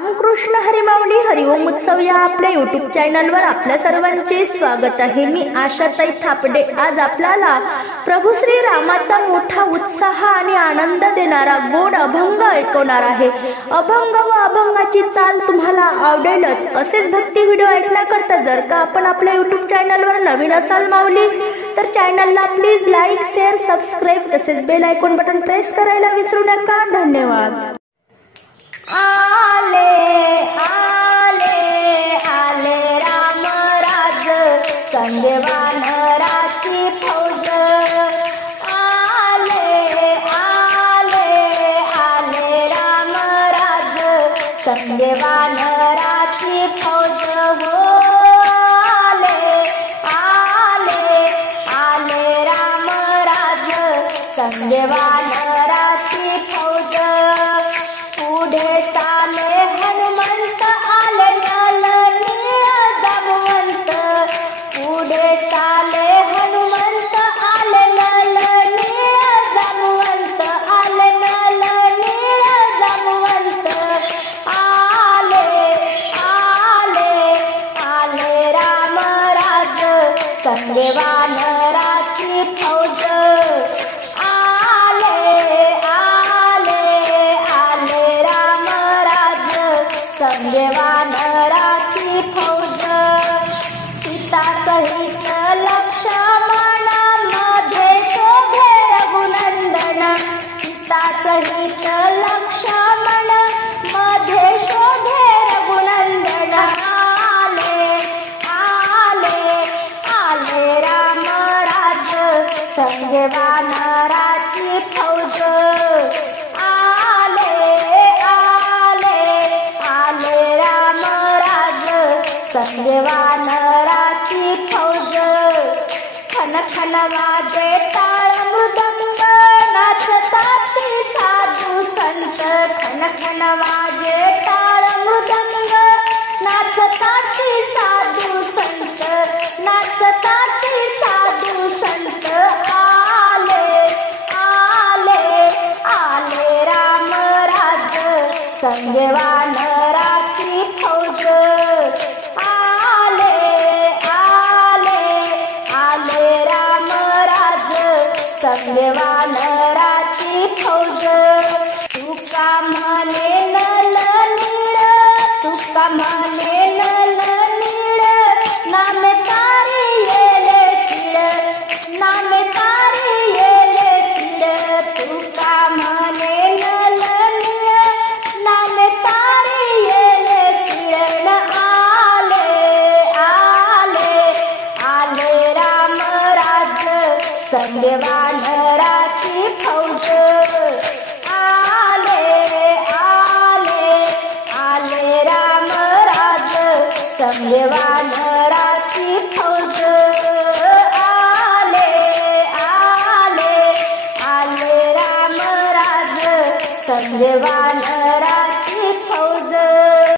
रामकृष्ण हरी माऊली हरिओम उत्सव या आपल्या यूट्यूब चॅनलवर आपल्या सर्वांचे स्वागत आहे। मी आशाताई थापडे आज आपल्याला प्रभू श्री रामाचा मोठा उत्साह आणि आनंद देणारा गोड अभंग ऐकवणार आहे। अभंग व अभंगाची चाल तुम्हाला आवडेलच। असेच भक्ती व्हिडिओ ऐकण्याकरता जर का आपण आपल्या यूट्यूब चॅनलवर नवीन असाल माऊली तर चॅनलला प्लीज लाईक शेअर सबस्क्राईब तसेच बेल आयकॉन बटन प्रेस करायला विसरू नका। धन्यवाद। आले आले आले राम राज संगे वानराची फौज आले आले आले राम राज संगे वानराची फौज हो आले आले आले राम राज संगे वानराची फौज पुढे चाले हनुमंत आले नल नीळ जामवंत पुढे चाले हनुमंत आले नल नीळ जामवंत आले नल नीळ जामवंत आले आले आले राम राज संगे वानराची फौज संगे वानराची फौज सीता सहित लक्ष्मण मध्ये शोभे रघुनंदन सीता सहित लक्ष्मण मध्ये शोभे रघुनंदन आले आले आले राम राज संगे वानराची फौज संगे वानराची फौज खन खन वाजे टाळ मृदंग नाचताती साधू संत खन खन वाजे टाळ मृदंग नाचताती साधू संत नाचताती साधू संत आले आले आले राम राज संगे वानराची फौज संगे वानराची फौज तुका म्हणे नल नीळ तुका म्हणे नल नीळ नामे तारी येले सिड नामे तारी येले सिड तुका म्हणे नल नीळ नामे तारी येले सिड आले आले आले राम राज संगे वानराची फौज आले आले आले राम राज संगे वानराची फौज आले आले आले राम राज संगे